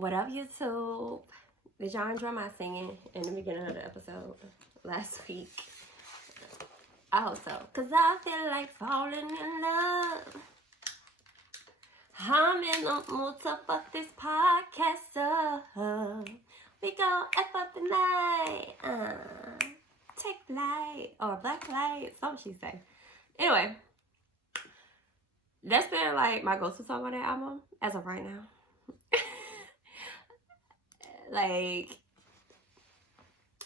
What up, YouTube? Did y'all enjoy my singing in the beginning of the episode last week? I hope so, because I feel like falling in love. I'm in the mood to fuck this podcast up. We gon' F up the night. Take flight or black light, something she say. Anyway, that's been like my go-to song on that album as of right now. Like,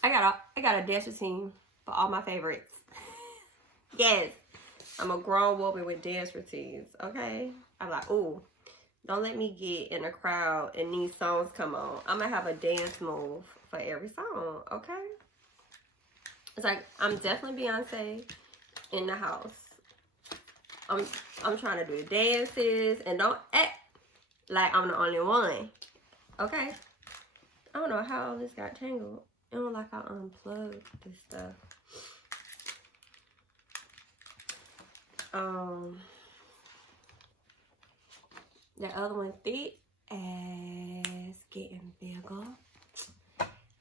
I got a dance routine for all my favorites. Yes, I'm a grown woman with dance routines. Okay, I'm like, ooh, don't let me get in a crowd and these songs come on. I'm gonna have a dance move for every song. Okay, it's like I'm definitely Beyonce in the house. I'm trying to do the dances and don't act like I'm the only one. Okay. I don't know how all this got tangled. It don't like I unplugged this stuff. The other one thick as getting bigger.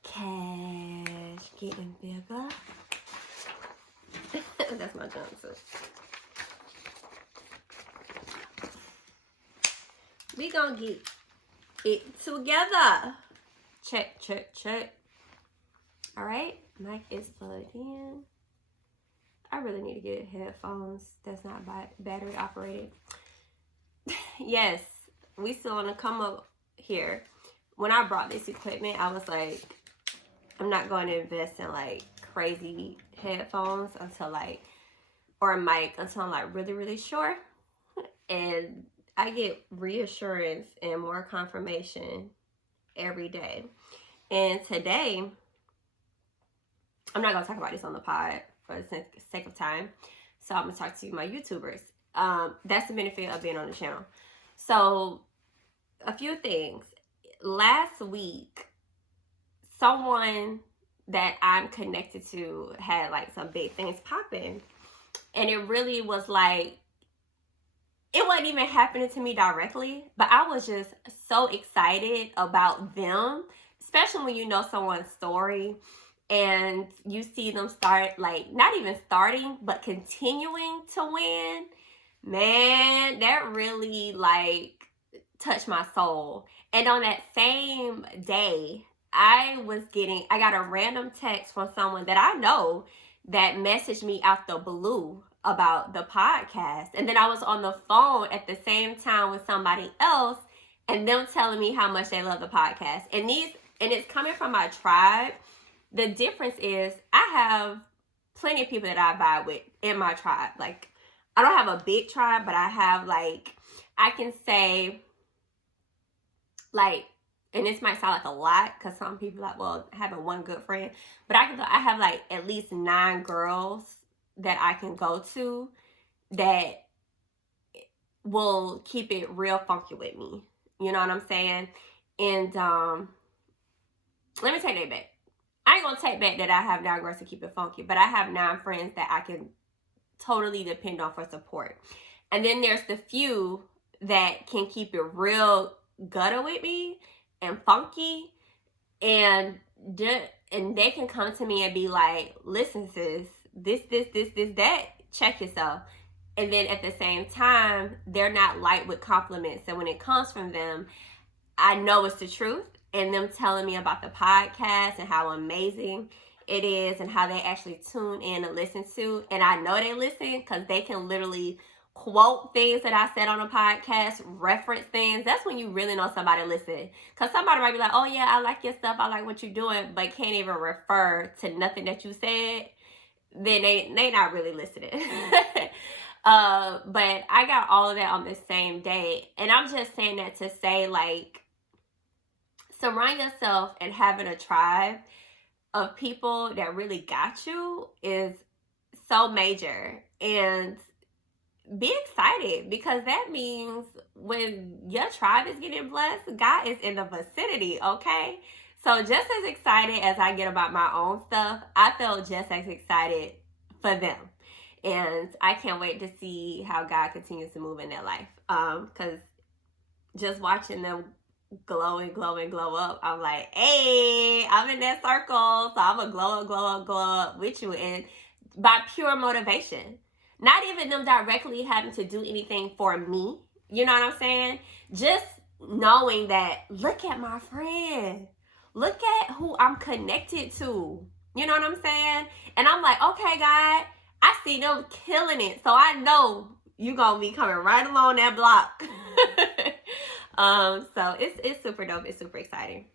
Cash getting bigger. That's my jumpsuit. We gonna get it together. Check, check, check. All right, mic is plugged in. I really need to get headphones that's not battery operated. Yes, we still on the come up here. When I brought this equipment, I was like, I'm not going to invest in like crazy headphones until like, or a mic until I'm like really, really sure. And I get reassurance and more confirmation every day. And today, I'm not gonna talk about this on the pod for the sake of time, so I'm gonna talk to my YouTubers. That's the benefit of being on the channel. So a few things. Last week, someone that I'm connected to had like some big things popping, and it really was like, it wasn't even happening to me directly, but I was just so excited about them, especially when you know someone's story and you see them start, like, not even starting, but continuing to win. Man, that really, like, touched my soul. And on that same day, I got a random text from someone that I know that messaged me out the blue about the podcast. And then I was on the phone at the same time with somebody else and them telling me how much they love the podcast. And it's coming from my tribe. The difference is I have plenty of people that I vibe with in my tribe. Like, I don't have a big tribe, but I have, like, I can say, like, and this might sound like a lot because some people like, well, having one good friend, but I have like at least 9 girls that I can go to that will keep it real funky with me. You know what I'm saying? And let me take that back. I ain't gonna take back that I have 9 girls to keep it funky, but I have 9 friends that I can totally depend on for support. And then there's the few that can keep it real gutter with me and funky, and they can come to me and be like, listen, sis, this, that, check yourself. And then at the same time, they're not light with compliments. So when it comes from them, I know it's the truth. And them telling me about the podcast and how amazing it is and how they actually tune in and listen to. And I know they listen because they can literally quote things that I said on a podcast, reference things. That's when you really know somebody listening. Because somebody might be like, oh yeah, I like your stuff, I like what you're doing, but can't even refer to nothing that you said. Then they not really listening. But I got all of that on the same day. And I'm just saying that to say, like, surround yourself and having a tribe of people that really got you is so major. And be excited, because that means when your tribe is getting blessed, God is in the vicinity, okay? So just as excited as I get about my own stuff, I feel just as excited for them. And I can't wait to see how God continues to move in their life. Because just watching them glow and glow and glow up, I'm like, hey, I'm in that circle, so I'm gonna glow up, glow up, glow up with you. And by pure motivation, not even them directly having to do anything for me, you know what I'm saying? Just knowing that, look at my friend, look at who I'm connected to, you know what I'm saying? And I'm like, okay, God, I see them killing it, so I know you gonna be coming right along that block. So it's super dope. It's super exciting.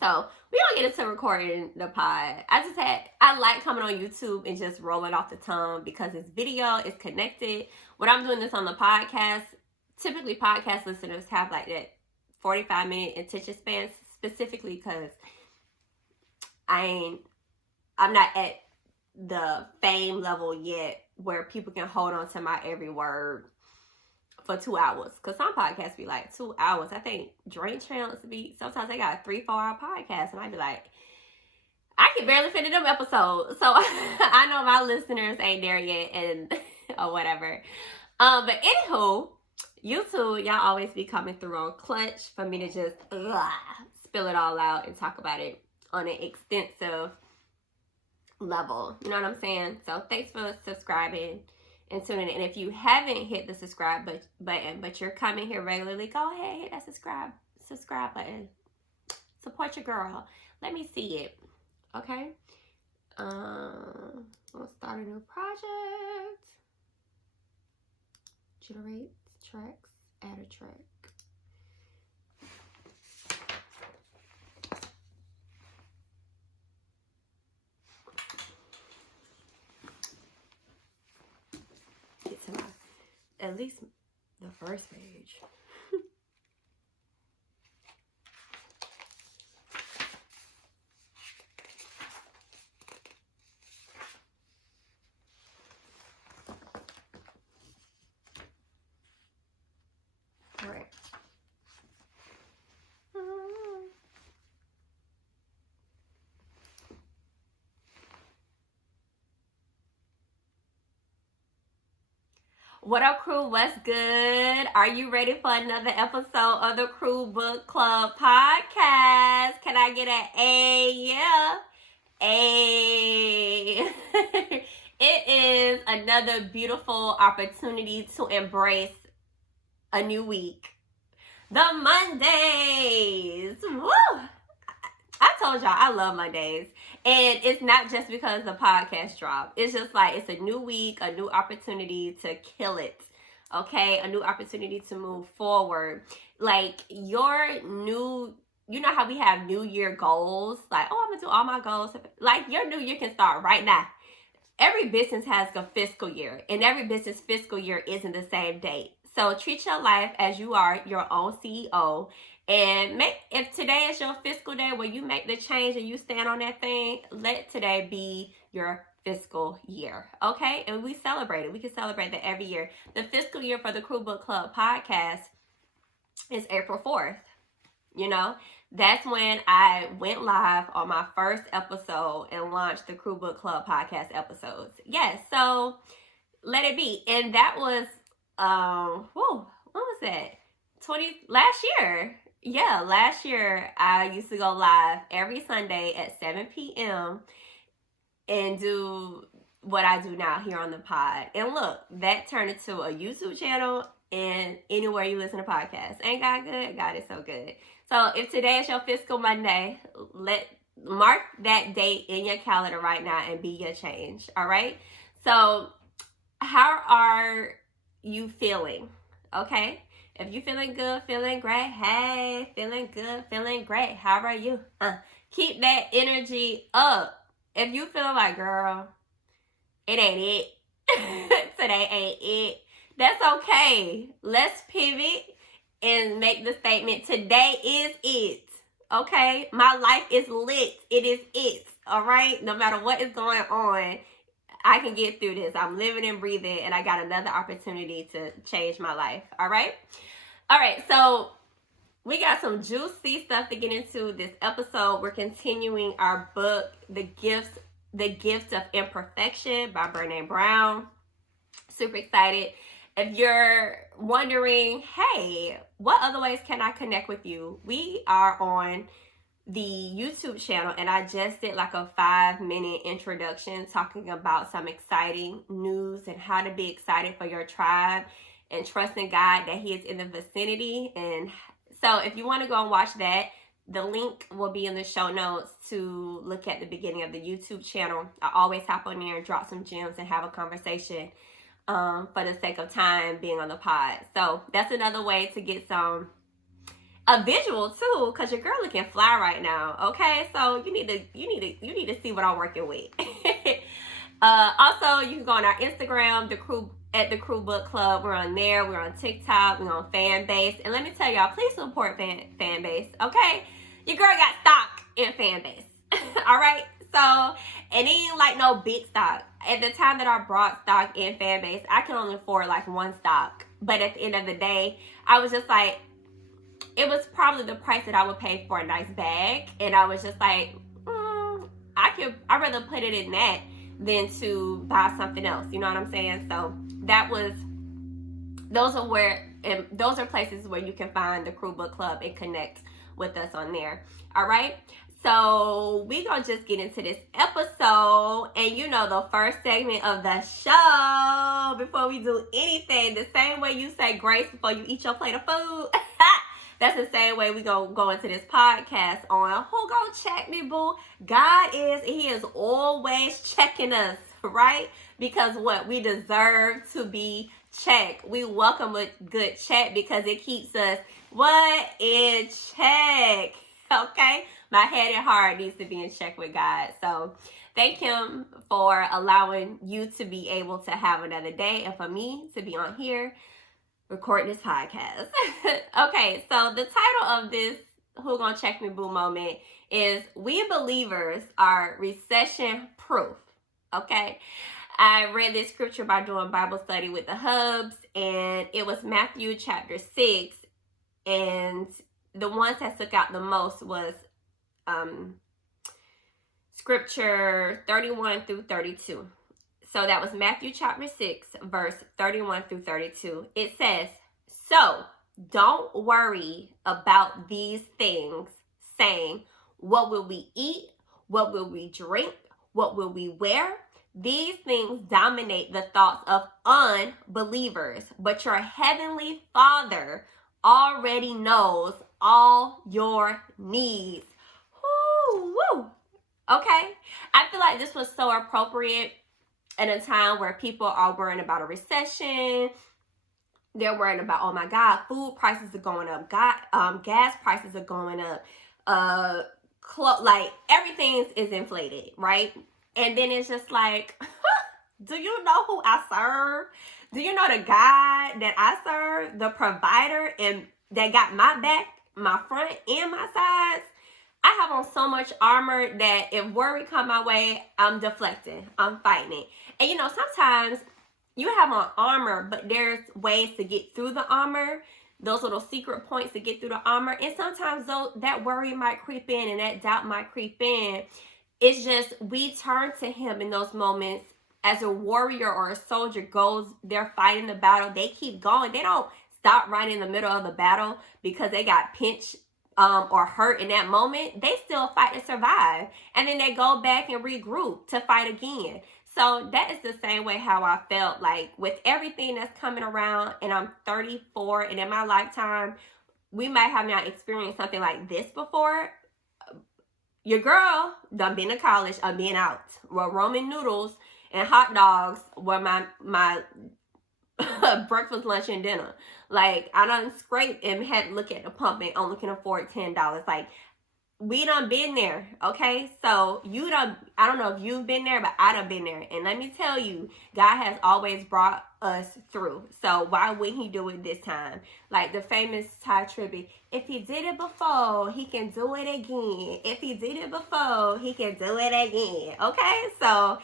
So we don't get into recording the pod. I like coming on YouTube and just rolling off the tongue because it's video, it's connected. When I'm doing this on the podcast, typically podcast listeners have like that 45-minute attention span, specifically because I'm not at the fame level yet where people can hold on to my every word for 2 hours. Because some podcasts be like 2 hours. I think Drink Channels sometimes they got a 3-4 hour podcast, and I'd be like, I can barely finish them episodes. So I know my listeners ain't there yet, and or whatever. But anywho, YouTube, y'all always be coming through on clutch for me to just spill it all out and talk about it on an extensive level. You know what I'm saying? So thanks for subscribing and tuning in. And if you haven't hit the subscribe button, but you're coming here regularly, go ahead, hit that subscribe button. Support your girl. Let me see it. Okay? We'll start a new project. Generate tracks. Add a track. Get to at least the first page. All right. What up, crew? What's good? Are you ready for another episode of the Crew Book Club podcast? Can I get an A? Yeah. A. It is another beautiful opportunity to embrace a new week. The Mondays. Woo! I told y'all I love Mondays. And it's not just because the podcast dropped. It's just like it's a new week, a new opportunity to kill it. Okay? A new opportunity to move forward. Like your new, you know how we have New Year goals? Like, oh, I'm going to do all my goals. Like your new year can start right now. Every business has a fiscal year. And every business fiscal year isn't the same date. So treat your life as you are your own CEO. And if today is your fiscal day where you make the change and you stand on that thing, let today be your fiscal year, okay? And we celebrate it. We can celebrate that every year. The fiscal year for the Crew Book Club podcast is April 4th. You know, that's when I went live on my first episode and launched the Crew Book Club podcast episodes. Yes, so let it be. And that was, when was that? Last year. Yeah, last year I used to go live every Sunday at 7 p.m. and do what I do now here on the pod. And look, that turned into a YouTube channel and anywhere you listen to podcasts. Ain't God good? God is so good. So if today is your fiscal Monday, mark that date in your calendar right now and be your change. All right? So how are you feeling? Okay? If you feeling good, feeling great, hey, feeling good, feeling great, how are you? Keep that energy up. If you feeling like, girl, it ain't it. Today ain't it. That's okay. Let's pivot and make the statement, today is it. Okay? My life is lit. It is it. All right? No matter what is going on, I can get through this. I'm living and breathing, and I got another opportunity to change my life. All right? All right, so we got some juicy stuff to get into this episode. We're continuing our book, The Gift of Imperfection by Brené Brown. Super excited. If you're wondering, hey, what other ways can I connect with you? We are on the YouTube channel, and I just did like a 5-minute introduction talking about some exciting news and how to be excited for your tribe and trusting God that He is in the vicinity. And so if you want to go and watch that, the link will be in the show notes to look at the beginning of the YouTube channel. I always hop on there and drop some gems and have a conversation for the sake of time being on the pod. So that's another way to get a visual too, because your girl looking fly right now. Okay, so you need to see what I'm working with. Also, you can go on our Instagram, the Crew Book Club. We're on there. We're on TikTok. We're on Fanbase. And let me tell y'all, please support Fanbase. Okay, your girl got stock in Fanbase. All right. So it ain't like no big stock. At the time that I brought stock in Fanbase, I can only afford like one stock. But at the end of the day, I was just like, it was probably the price that I would pay for a nice bag. And I was just like, I'd rather put it in that than to buy something else. You know what I'm saying? So those are places where you can find the Crew Book Club and connect with us on there. All right. So we gonna just get into this episode, and the first segment of the show, before we do anything, the same way you say grace before you eat your plate of food, that's the same way we gonna go into this podcast on Who Gonna Check Me, Boo? He is always checking us, right? Because we deserve to be checked. We welcome a good check because it keeps us in check. Okay? My head and heart needs to be in check with God. So thank Him for allowing you to be able to have another day and for me to be on here recording this podcast. Okay, so the title of this Who Gonna Check Me Boo moment is We Believers Are Recession Proof. Okay? I read this scripture by doing Bible study with the Hubs, and it was Matthew chapter 6, and the ones that stuck out the most was scripture 31 through 32. So that was Matthew chapter 6, verse 31 through 32. It says, "So don't worry about these things, saying, what will we eat? What will we drink? What will we wear? These things dominate the thoughts of unbelievers, but your heavenly Father already knows all your needs." Woo! Okay? I feel like this was so appropriate in a time where people are worrying about a recession. They're worrying about, oh my God, food prices are going up. Gas prices are going up. Like everything is inflated, right? And then it's just like, do you know who I serve? Do you know the God that I serve? The provider and that got my back, my front, and my sides. I have on so much armor that if worry come my way, I'm deflecting. I'm fighting it. And sometimes you have on armor, but there's ways to get through the armor. Those little secret points to get through the armor. And sometimes that worry might creep in and that doubt might creep in. It's just we turn to Him in those moments. As a warrior or a soldier goes, they're fighting the battle. They keep going. They don't stop right in the middle of the battle because they got pinched or hurt in that moment. They still fight to survive. And then they go back and regroup to fight again. So that is the same way how I felt like with everything that's coming around, and I'm 34, and in my lifetime, we might have not experienced something like this before. Your girl done been to college, I've been out. Well, Roman noodles and hot dogs were my breakfast, lunch, and dinner. Like, I done scraped and had to look at the pump and only can afford $10. Like, we done been there, okay? So, I don't know if you've been there, but I done been there. And let me tell you, God has always brought us through. So, why wouldn't He do it this time? Like the famous Thai tribute, if He did it before, He can do it again. If He did it before, He can do it again, okay? So,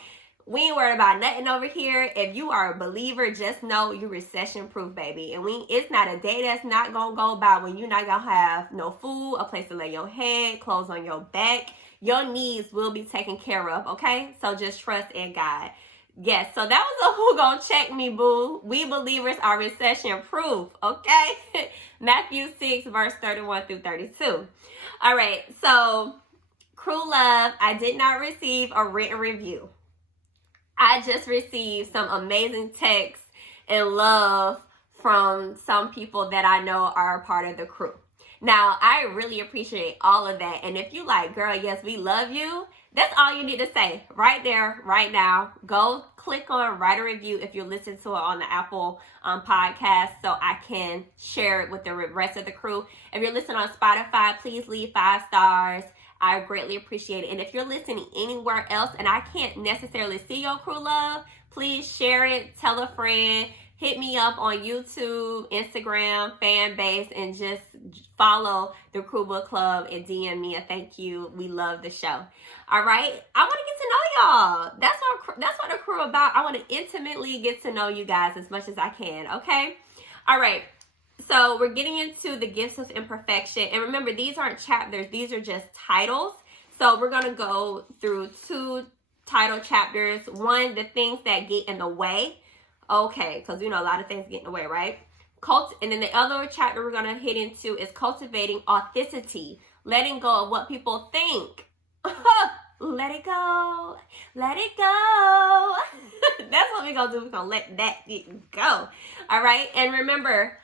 we ain't worried about nothing over here. If you are a believer, just know you're recession proof, baby. And it's not a day that's not gonna go by when you're not gonna have no food, a place to lay your head, clothes on your back. Your needs will be taken care of, okay? So just trust in God. Yes, so that was a who gon' check me, boo. We believers are recession proof, okay? Matthew 6, verse 31 through 32. All right, so Crew Love, I did not receive a written review. I just received some amazing texts and love from some people that I know are a part of the crew. Now, I really appreciate all of that. And if you like, girl, yes, we love you, that's all you need to say right there, right now. Go click on write a review if you listen to it on the Apple podcast so I can share it with the rest of the crew. If you're listening on Spotify, please leave 5 stars. I greatly appreciate it. And if you're listening anywhere else and I can't necessarily see your Crew Love, please share it, tell a friend, hit me up on YouTube, Instagram, fan base, and just follow the Crew Book Club and DM me a thank you. We love the show. All right? I want to get to know y'all. That's what the crew about. I want to intimately get to know you guys as much as I can, okay? All right. So we're getting into the Gifts of Imperfection. And remember, these aren't chapters. These are just titles. So we're going to go through 2 title chapters. 1, the things that get in the way. Okay, because a lot of things get in the way, right? And then the other chapter we're going to hit into is Cultivating Authenticity. Letting go of what people think. Let it go. Let it go. That's what we're going to do. We're going to let that go. All right? And remember,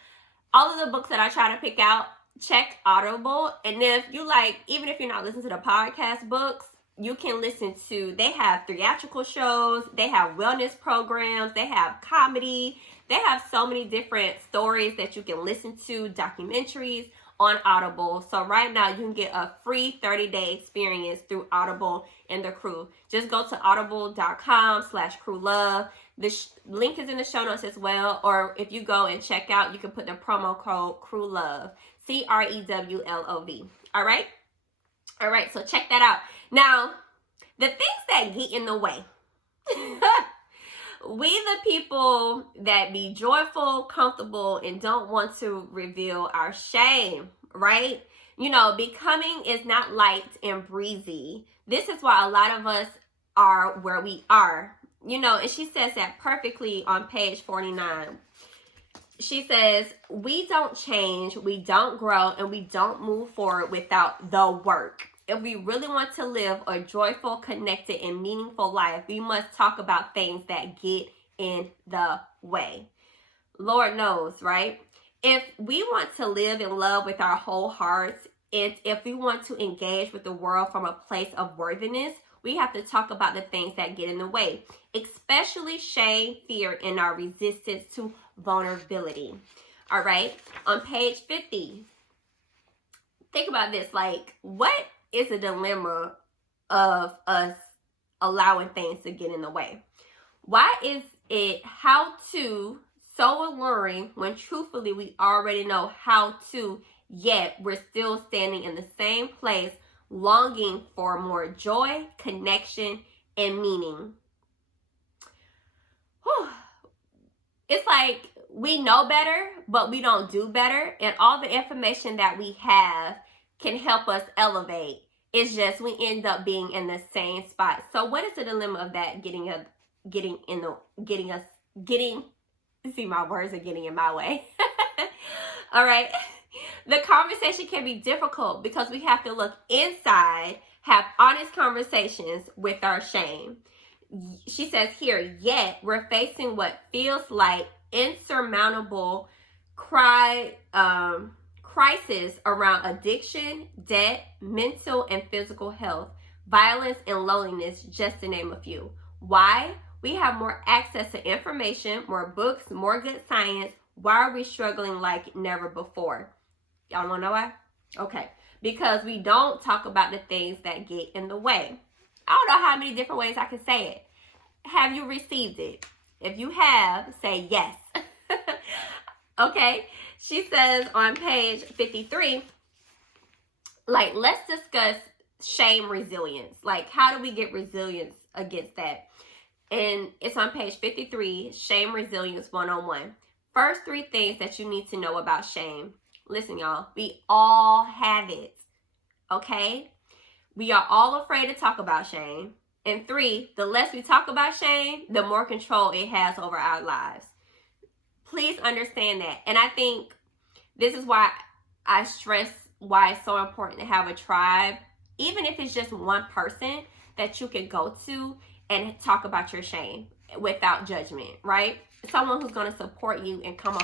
all of the books that I try to pick out, check Audible. And if you like, even if you're not listening to the podcast books, you can listen to, they have theatrical shows, they have wellness programs, they have comedy, they have so many different stories that you can listen to, documentaries on Audible. So right now you can get a free 30-day experience through Audible and the crew. Just go to audible.com/crewlove. The link is in the show notes as well. Or if you go and check out, you can put the promo code CREWLOVE, CREWLOV. All right? All right, so check that out. Now, the things that get in the way. We the people that be joyful, comfortable, and don't want to reveal our shame, right? Becoming is not light and breezy. This is why a lot of us are where we are. And she says that perfectly on page 49. She says, we don't change, we don't grow, and we don't move forward without the work. If we really want to live a joyful, connected, and meaningful life, we must talk about things that get in the way. Lord knows, right? If we want to live in love with our whole hearts, and if we want to engage with the world from a place of worthiness, we have to talk about the things that get in the way, especially shame, fear, and our resistance to vulnerability. All right? On page 50, think about this. What is a dilemma of us allowing things to get in the way? Why is it how to so alluring when truthfully we already know how to, yet we're still standing in the same place, longing for more joy, connection, and meaning? Whew. It's like we know better, but we don't do better. And all the information that we have can help us elevate. It's just we end up being in the same spot. So what is the dilemma of that see, my words are getting in my way. All right. The conversation can be difficult because we have to look inside, have honest conversations with our shame. She says here, yet we're facing what feels like insurmountable crisis around addiction, debt, mental and physical health, violence, and loneliness, just to name a few. Why? We have more access to information, more books, more good science. Why are we struggling like never before? Y'all want to know why? Okay. Because we don't talk about the things that get in the way. I don't know how many different ways I can say it. Have you received it? If you have, say yes. Okay. She says on page 53, let's discuss shame resilience. How do we get resilience against that? And it's on page 53, Shame Resilience 101. First 3 things that you need to know about shame. Listen, y'all, we all have it, okay? We are all afraid to talk about shame, And 3, the less we talk about shame, the more control it has over our lives. Please understand that. And I think this is why I stress why it's so important to have a tribe, even if it's just one person that you can go to and talk about your shame without judgment, right? Someone who's going to support you and come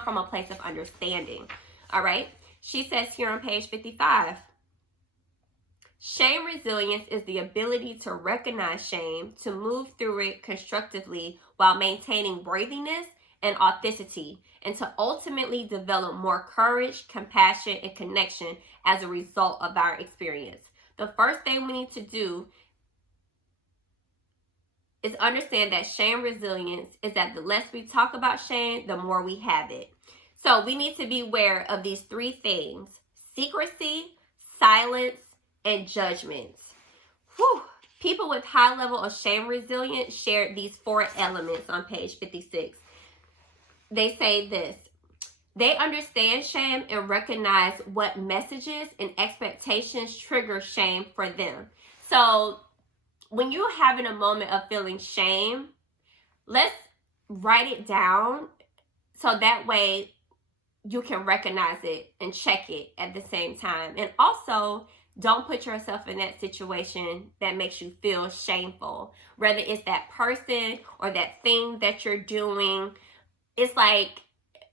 from a place of understanding, all right? She says here on page 55, shame resilience is the ability to recognize shame, to move through it constructively while maintaining braveness and authenticity, and to ultimately develop more courage, compassion, and connection as a result of our experience. The first thing we need to do is understand that shame resilience is that the less we talk about shame, the more we have it. So we need to be aware of these 3 things: secrecy, silence, and judgments. Whew. People with high level of shame resilience shared these 4 elements on page 56. They say this: they understand shame and recognize what messages and expectations trigger shame for them. So when you're having a moment of feeling shame, let's write it down so that way you can recognize it and check it at the same time. And also, don't put yourself in that situation that makes you feel shameful. Whether it's that person or that thing that you're doing, it's like,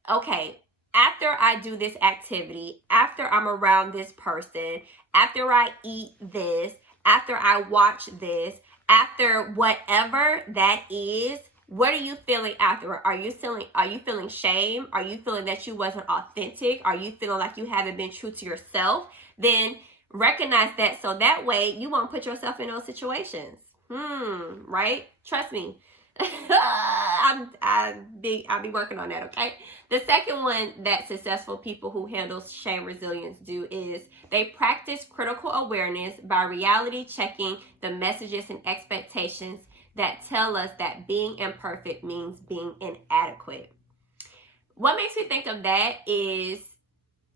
okay, after I do this activity, after I'm around this person, after I eat this, after I watch this, after whatever that is, what are you feeling after? Are you feeling shame? Are you feeling that you wasn't authentic? Are you feeling like you haven't been true to yourself? Then recognize that so that way you won't put yourself in those situations. Right? Trust me. I'll be working on that, okay? The second one that successful people who handle shame resilience do is they practice critical awareness by reality checking the messages and expectations that tell us that being imperfect means being inadequate. What makes me think of that is,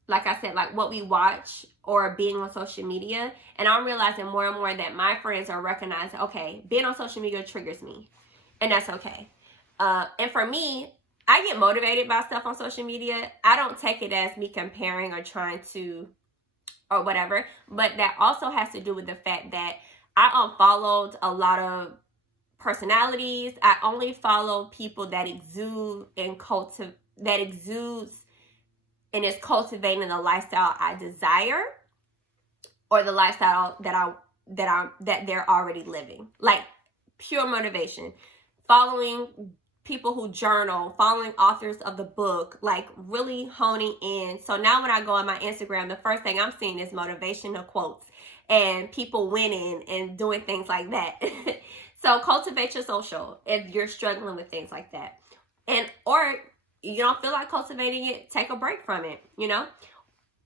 like I said, like what we watch or being on social media. And I'm realizing more and more that my friends are recognizing, okay, being on social media triggers me. And that's okay. And for me, I get motivated by stuff on social media. I don't take it as me comparing or trying to, or whatever. But that also has to do with the fact that I unfollowed a lot of personalities. I only follow people that exude and is cultivating the lifestyle I desire, or the lifestyle that they're already living. Like pure motivation. Following people who journal, following authors of the book, like really honing in. So now when I go on my Instagram, the first thing I'm seeing is motivational quotes and people winning and doing things like that. So cultivate your social if you're struggling with things like that. Or you don't feel like cultivating it, take a break from it, you know?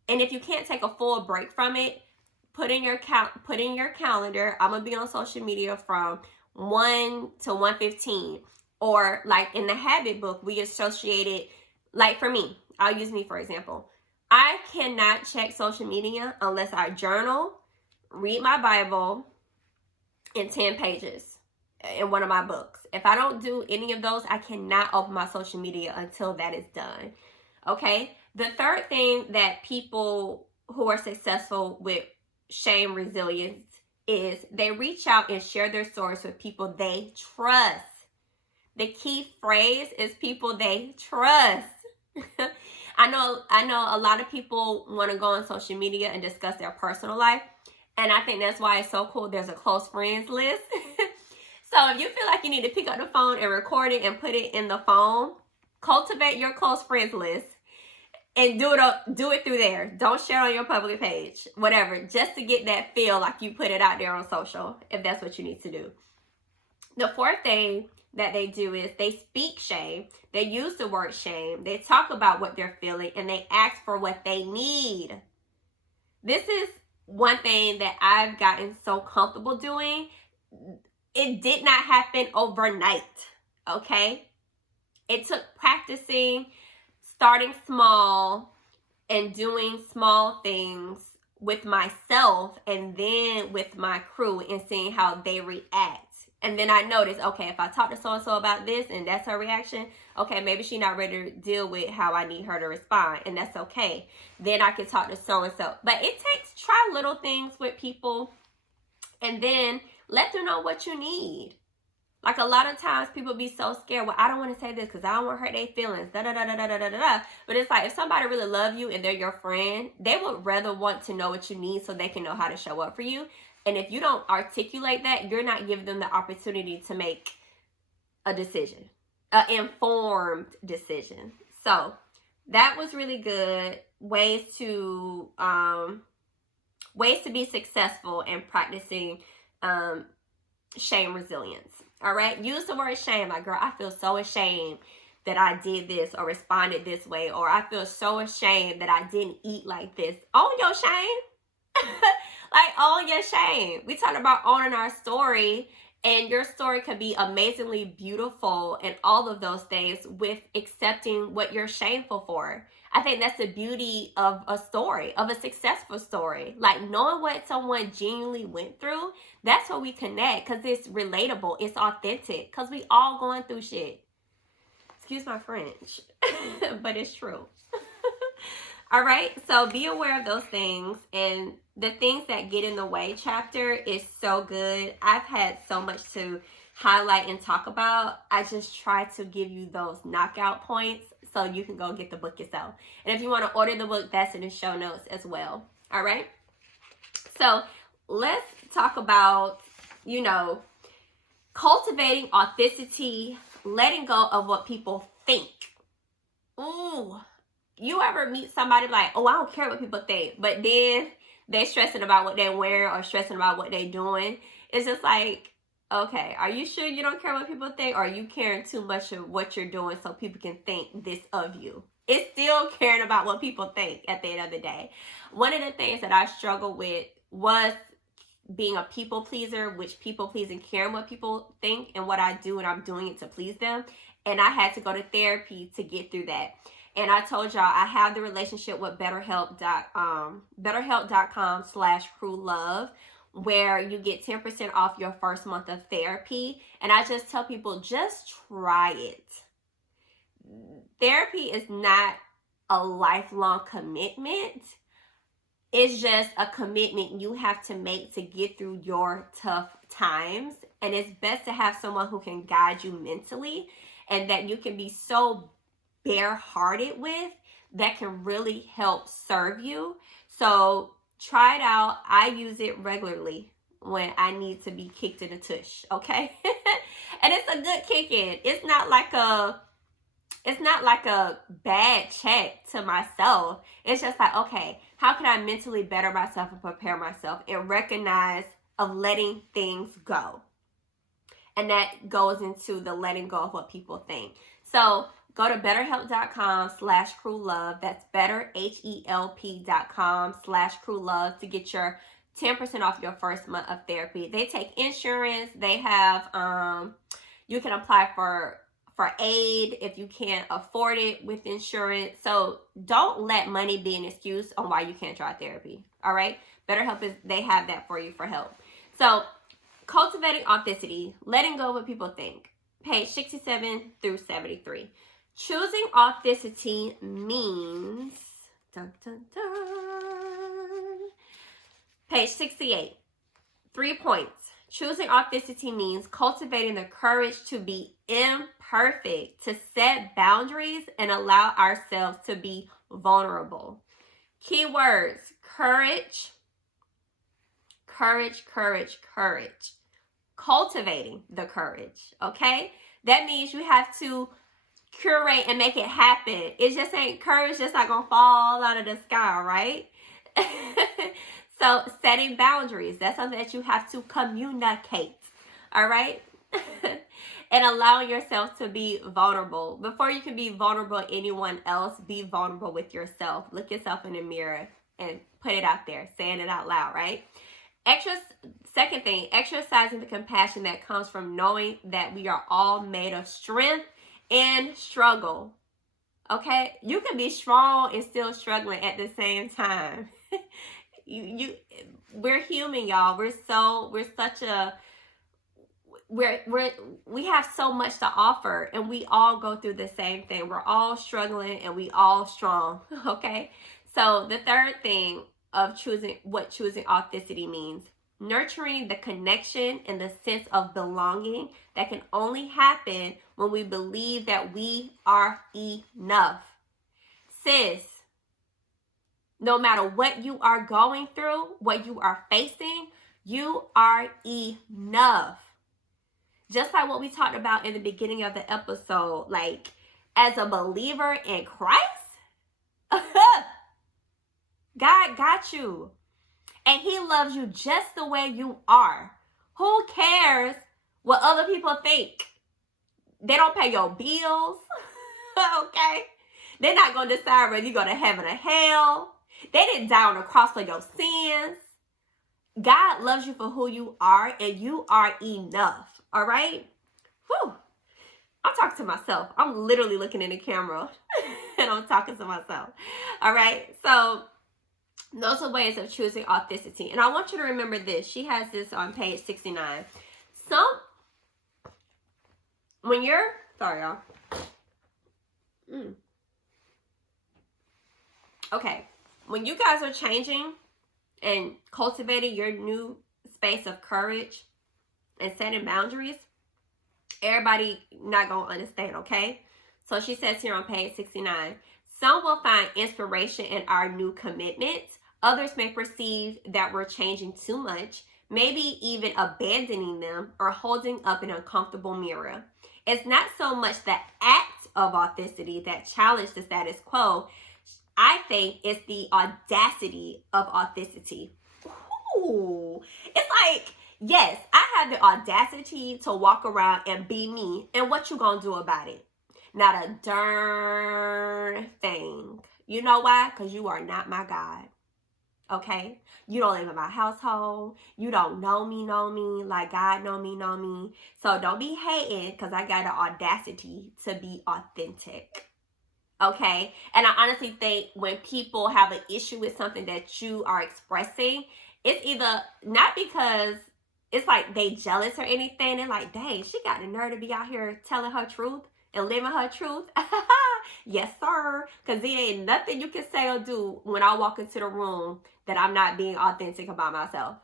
And if you can't take a full break from it, put in your calendar, I'm going to be on social media from 1 to 1:15. Or like in the habit book, we associated, like for me, I'll use me for example. I cannot check social media unless I journal, read my Bible in 10 pages in one of my books. If I don't do any of those, I cannot open my social media until that is done. Okay? The third thing that people who are successful with shame resilience is they reach out and share their stories with people they trust. The key phrase is people they trust. I know a lot of people want to go on social media and discuss their personal life. And I think that's why it's so cool. There's a close friends list. So if you feel like you need to pick up the phone and record it and put it in the phone, cultivate your close friends list and do it through there. Don't share on your public page, whatever, just to get that feel like you put it out there on social, if that's what you need to do. The fourth thing that they do is they speak shame. They use the word shame. They talk about what they're feeling and they ask for what they need. This is one thing that I've gotten so comfortable doing. It did not happen overnight, okay? It took practicing, starting small, and doing small things with myself and then with my crew and seeing how they react. And then I notice, okay, if I talk to so-and-so about this and that's her reaction, okay, maybe she's not ready to deal with how I need her to respond, and that's okay. Then I can talk to so-and-so. But it takes, try little things with people and then let them know what you need. Like a lot of times people be so scared, well, I don't want to say this because I don't want to hurt their feelings, da-da-da-da-da-da-da. But it's like, if somebody really love you and they're your friend, they would rather want to know what you need so they can know how to show up for you. And if you don't articulate that, you're not giving them the opportunity to make a decision, an informed decision. So that was really good. Ways to be successful in practicing shame resilience. All right, use the word shame. Like, girl, I feel so ashamed that I did this or responded this way, or I feel so ashamed that I didn't eat like this. Own your shame. Like, own your shame. We talked about owning our story, and your story could be amazingly beautiful and all of those things with accepting what you're shameful for. I think that's the beauty of a story, of a successful story. Like, knowing what someone genuinely went through, that's what we connect, because it's relatable, it's authentic, because we all going through shit. Excuse my French, but it's true. All right, so be aware of those things, and the things that get in the way chapter is so good. I've had so much to highlight and talk about. I just try to give you those knockout points so you can go get the book yourself. And if you want to order the book, that's in the show notes as well. All right, so let's talk about, cultivating authenticity, letting go of what people think. Ooh. You ever meet somebody like, oh, I don't care what people think, but then they're stressing about what they're wearing or stressing about what they're doing? It's just like, okay, are you sure you don't care what people think, or are you caring too much of what you're doing so people can think this of you? It's still caring about what people think at the end of the day. One of the things that I struggled with was being a people pleaser, which people pleasing, caring what people think and what I do, and I'm doing it to please them. And I had to go to therapy to get through that. And I told y'all I have the relationship with BetterHelp.com/crewlove, where you get 10% off your first month of therapy. And I just tell people, just try it. Therapy is not a lifelong commitment. It's just a commitment you have to make to get through your tough times. And it's best to have someone who can guide you mentally and that you can be so bare-hearted with, that can really help serve you. So try it out. I use it regularly when I need to be kicked in the tush, okay? And it's a good kick-in. It's not like a bad check to myself. It's just like, okay, how can I mentally better myself and prepare myself and recognize of letting things go? And that goes into the letting go of what people think. So go to BetterHelp.com/crewlove. That's BetterHelp.com/crewlove to get your 10% off your first month of therapy. They take insurance. They have, you can apply for aid if you can't afford it with insurance. So don't let money be an excuse on why you can't try therapy. All right. BetterHelp they have that for you for help. So cultivating authenticity, letting go of what people think. Page 67 through 73. Choosing authenticity means, dun, dun, dun. Page 68, 3 points. Choosing authenticity means cultivating the courage to be imperfect, to set boundaries and allow ourselves to be vulnerable. Keywords: courage, courage, courage, courage. Cultivating the courage, okay? That means you have to curate and make it happen. It just ain't courage just not gonna fall out of the sky, right? So setting boundaries, that's something that you have to communicate, all right? And allowing yourself to be vulnerable. Before you can be vulnerable with anyone else, be vulnerable with yourself. Look yourself in the mirror and put it out there, saying it out loud, right? Second thing, exercising the compassion that comes from knowing that we are all made of strength and struggle. Okay? You can be strong and still struggling at the same time. We're human, y'all. We have so much to offer, and we all go through the same thing. We're all struggling, and we all strong. Okay. So the third thing of choosing authenticity means: nurturing the connection and the sense of belonging that can only happen when we believe that we are enough. Sis, no matter what you are going through, what you are facing, you are enough. Just like what we talked about in the beginning of the episode, like, as a believer in Christ, God got you. And he loves you just the way you are. Who cares what other people think? They don't pay your bills. Okay? They're not going to decide whether you go to heaven or hell. They didn't die on the cross for your sins. God loves you for who you are, and you are enough. All right? Whew. I'm talking to myself. I'm literally looking in the camera and I'm talking to myself. All right? So those are ways of choosing authenticity. And I want you to remember this. She has this on page 69. When you're, sorry y'all. Okay. When you guys are changing and cultivating your new space of courage and setting boundaries, everybody not going to understand, okay? So she says here on page 69, some will find inspiration in our new commitments. Others may perceive that we're changing too much, maybe even abandoning them or holding up an uncomfortable mirror. It's not so much the act of authenticity that challenged the status quo. I think it's the audacity of authenticity. Ooh. It's like, yes, I have the audacity to walk around and be me. And what you gonna do about it? Not a darn thing. You know why? Because you are not my God. Okay? You don't live in my household. You don't know me like God know me. So don't be hating because I got the audacity to be authentic. Okay? And I honestly think when people have an issue with something that you are expressing, it's either not because it's like they jealous or anything. They're like, dang, she got the nerve to be out here telling her truth and living her truth. Yes, sir. Because there ain't nothing you can say or do when I walk into the room that I'm not being authentic about myself.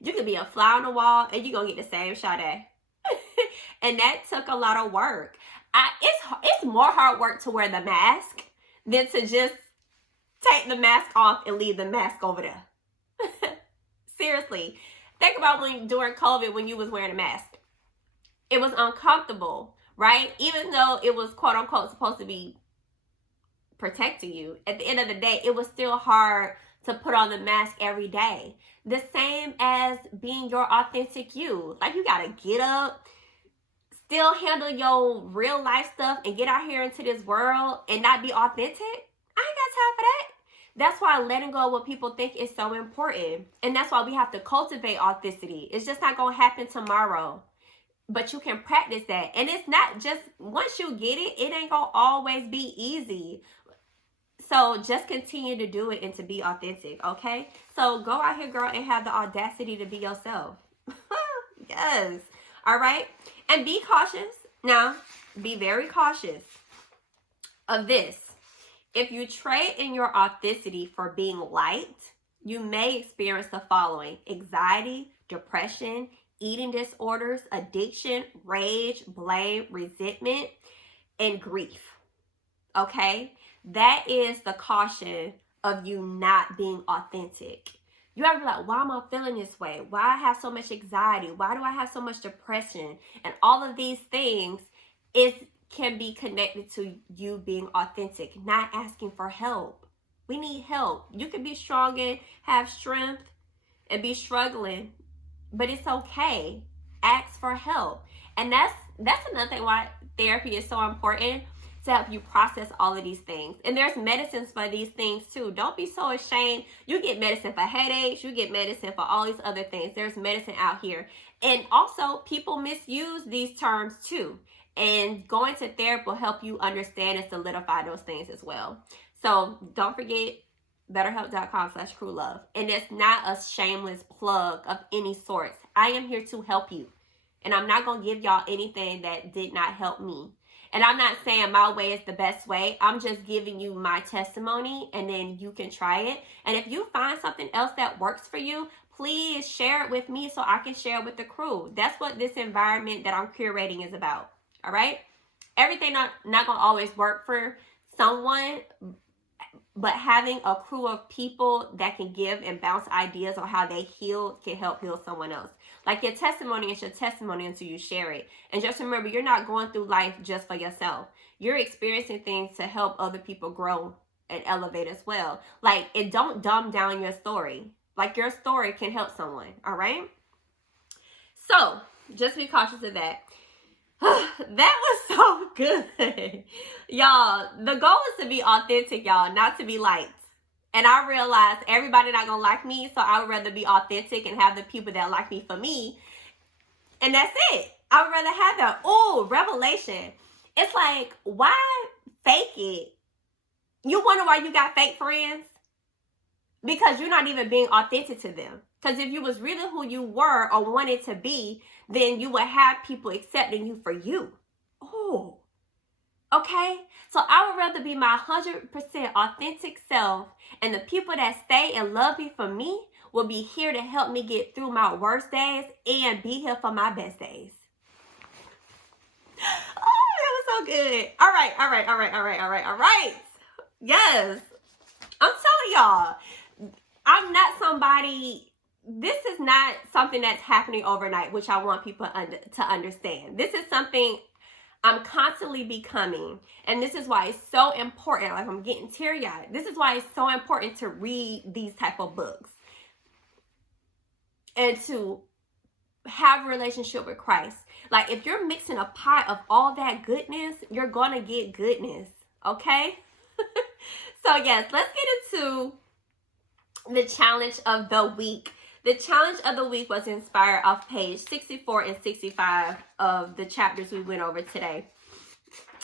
You can be a fly on the wall and you're going to get the same shot at. And that took a lot of work. It's more hard work to wear the mask than to just take the mask off and leave the mask over there. Seriously. Think about during COVID when you was wearing a mask. It was uncomfortable, right? Even though it was quote unquote supposed to be protecting you, at the end of the day, it was still hard to put on the mask every day. The same as being your authentic you. Like, you gotta get up, still handle your real life stuff, and get out here into this world and not be authentic. I ain't got time for that. That's why letting go of what people think is so important. And that's why we have to cultivate authenticity. It's just not going to happen tomorrow. But you can practice that. And it's not just, once you get it, it ain't going to always be easy. So just continue to do it and to be authentic, okay? So go out here, girl, and have the audacity to be yourself. Yes. All right? And be cautious. Now, be very cautious of this. If you trade in your authenticity for being liked, you may experience the following: anxiety, depression, eating disorders, addiction, rage, blame, resentment, and grief. Okay? That is the caution of you not being authentic. You ever be like, why am I feeling this way? Why I have so much anxiety? Why do I have so much depression? And all of these things can be connected to you being authentic, not asking for help. We need help. You can be strong and have strength and be struggling, but it's okay. Ask for help. And that's another thing why therapy is so important, to help you process all of these things. And there's medicines for these things too. Don't be so ashamed. You get medicine for headaches. You get medicine for all these other things. There's medicine out here. And also, people misuse these terms too. And going to therapy will help you understand and solidify those things as well. So don't forget BetterHelp.com/crewlove. And it's not a shameless plug of any sorts. I am here to help you. And I'm not going to give y'all anything that did not help me. And I'm not saying my way is the best way. I'm just giving you my testimony, and then you can try it. And if you find something else that works for you, please share it with me so I can share it with the crew. That's what this environment that I'm curating is about. All right? Everything not going to always work for someone, but having a crew of people that can give and bounce ideas on how they heal can help heal someone else. Like, your testimony is your testimony until you share it. And just remember, you're not going through life just for yourself. You're experiencing things to help other people grow and elevate as well. Like, it don't dumb down your story. Like, your story can help someone, all right? So, just be cautious of that. That was so good. Y'all, the goal is to be authentic, y'all, not to be liked. And I realized everybody not gonna like me, so I would rather be authentic and have the people that like me for me. And that's it. I would rather have that. Oh, revelation. It's like, why fake it? You wonder why you got fake friends? Because you're not even being authentic to them. Because if you was really who you were or wanted to be, then you would have people accepting you for you. Oh, okay? So I would rather be my 100% authentic self, and the people that stay and love me for me will be here to help me get through my worst days and be here for my best days. Oh, that was so good. All right. Yes. I'm telling y'all, I'm not somebody... This is not something that's happening overnight, which I want people to understand. This is something I'm constantly becoming. And this is why it's so important. Like, I'm getting teary-eyed. This is why it's so important to read these type of books. And to have a relationship with Christ. Like, if you're mixing a pot of all that goodness, you're going to get goodness. Okay? So, yes, let's get into the challenge of the week. The challenge of the week was inspired off page 64 and 65 of the chapters we went over today.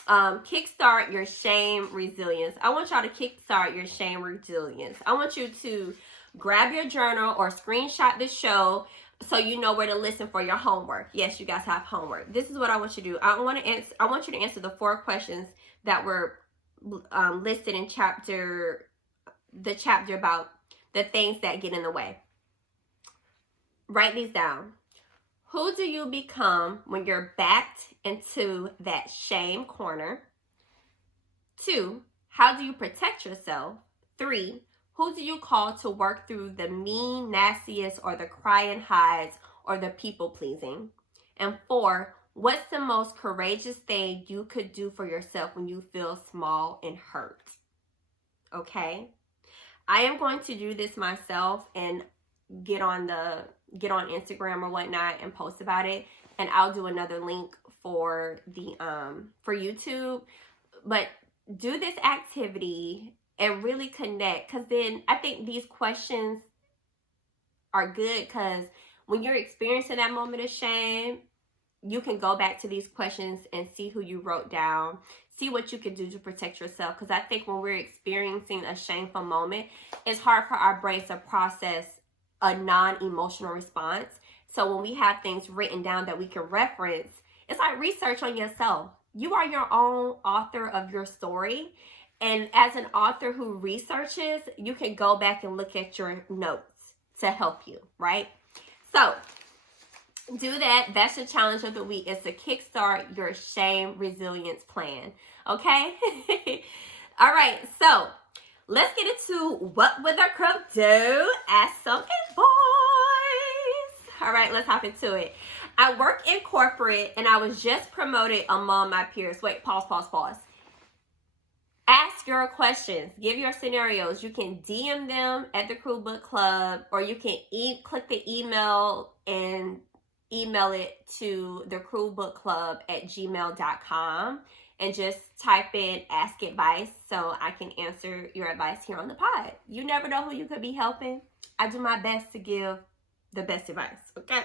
Kickstart your shame resilience. I want y'all to kickstart your shame resilience. I want you to grab your journal or screenshot the show so you know where to listen for your homework. Yes, you guys have homework. This is what I want you to do. I want you to answer the 4 questions that were listed in the chapter about the things that get in the way. Write these down. Who do you become when you're backed into that shame corner? 2, how do you protect yourself? 3, who do you call to work through the mean, nastiest, or the crying hides, or the people pleasing? And 4, what's the most courageous thing you could do for yourself when you feel small and hurt? Okay? I am going to do this myself and get on Instagram or whatnot and post about it, and I'll do another link for the for YouTube. But do this activity and really connect, because then I think these questions are good, because when you're experiencing that moment of shame, you can go back to these questions and see who you wrote down, see what you can do to protect yourself. Because I think when we're experiencing a shameful moment, it's hard for our brains to process a non-emotional response. So when we have things written down that we can reference, it's like research on yourself. You are your own author of your story. And as an author who researches, you can go back and look at your notes to help you, right? So do that. That's the challenge of the week, is to kickstart your shame resilience plan. Okay? All right. So let's get into what would the crow do as some advice. All right, let's hop into it. I work in corporate and I was just promoted among my peers. Wait, pause. Ask your questions. Give your scenarios. You can DM them at the Crew Book Club, or you can click the email and email it to the Crew Book Club at gmail.com. And just type in ask advice so I can answer your advice here on the pod. You never know who you could be helping. I do my best to give the best advice, okay?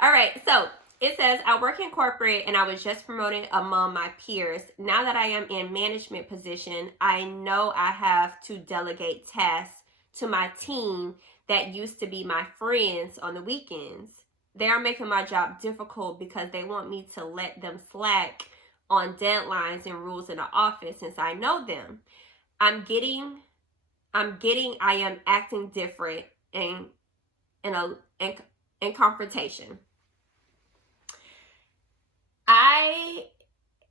All right, so It says, I work in corporate and I was just promoted among my peers. Now that I am in management position, I know I have to delegate tasks to my team that used to be my friends on the weekends. They are making my job difficult because they want me to let them slack on deadlines and rules in the office since I know them. I am acting different in confrontation. I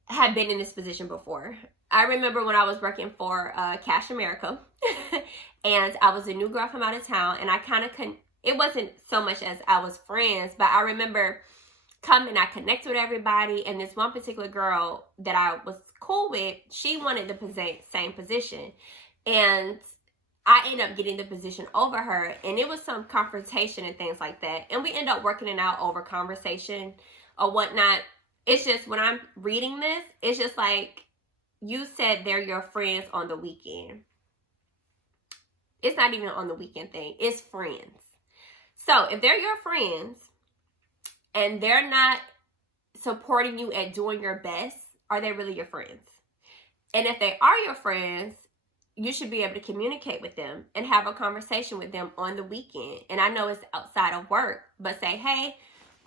have been in this position before. I remember when I was working for Cash America and I was a new girl from out of town, and I kind of it wasn't so much as I was friends, but I remember I connected with everybody, and this one particular girl that I was cool with, she wanted the same position, and I ended up getting the position over her, and it was some confrontation and things like that, and we ended up working it out over conversation or whatnot. It's just, when I'm reading this, it's just like, you said they're your friends on the weekend. It's not even on the weekend thing. It's friends. So if they're your friends and they're not supporting you at doing your best, are they really your friends? And if they are your friends, you should be able to communicate with them and have a conversation with them on the weekend. And I know it's outside of work, but say, hey,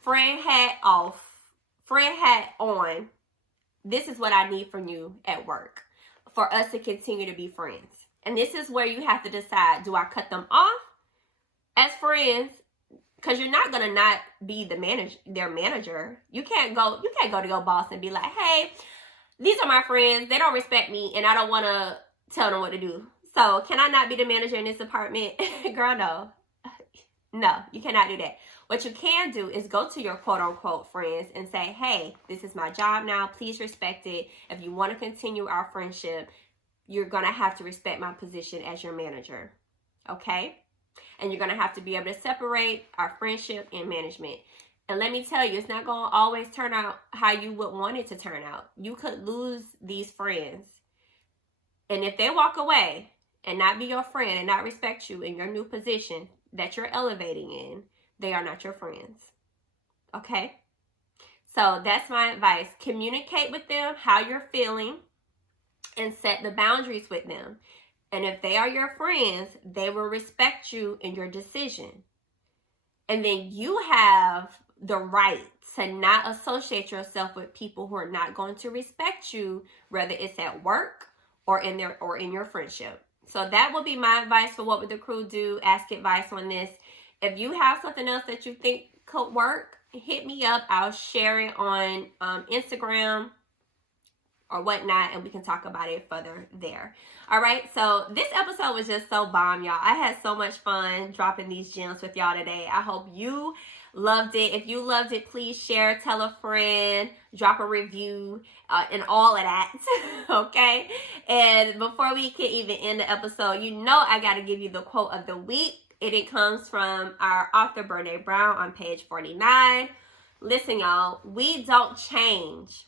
friend hat off, friend hat on. This is what I need from you at work for us to continue to be friends. And this is where you have to decide, do I cut them off as friends? Because you're not going to not be their manager. You can't go to your boss and be like, hey, these are my friends. They don't respect me, and I don't want to tell them what to do. So can I not be the manager in this department? Girl, no. No, you cannot do that. What you can do is go to your quote-unquote friends and say, hey, this is my job now. Please respect it. If you want to continue our friendship, you're going to have to respect my position as your manager. Okay? And you're going to have to be able to separate our friendship and management. And let me tell you, it's not going to always turn out how you would want it to turn out. You could lose these friends. And if they walk away and not be your friend and not respect you in your new position that you're elevating in, they are not your friends. Okay? So that's my advice. Communicate with them how you're feeling and set the boundaries with them. And if they are your friends, they will respect you in your decision. And then you have the right to not associate yourself with people who are not going to respect you, whether it's at work or in your friendship. So that will be my advice for what would the crew do. Ask advice on this. If you have something else that you think could work, hit me up. I'll share it on Instagram or whatnot, and we can talk about it further there. All right, so this episode was just so bomb, y'all. I had so much fun dropping these gems with y'all today. I hope you loved it. If you loved it, please share, tell a friend, drop a review, and all of that, okay? And before we can even end the episode, you know I got to give you the quote of the week. It comes from our author, Brene Brown, on page 49. Listen, y'all, we don't change,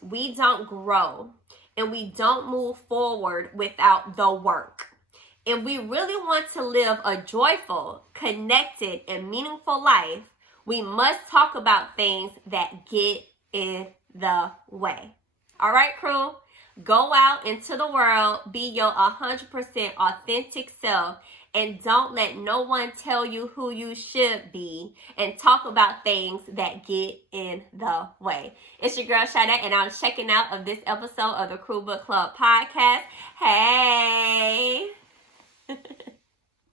we don't grow, and we don't move forward without the work. If we really want to live a joyful, connected, and meaningful life, we must talk about things that get in the way. All right, crew? Go out into the world, be your 100% authentic self, and don't let no one tell you who you should be, and talk about things that get in the way. It's your girl, Shada, and I'm checking out of this episode of the Crew Book Club podcast. Hey!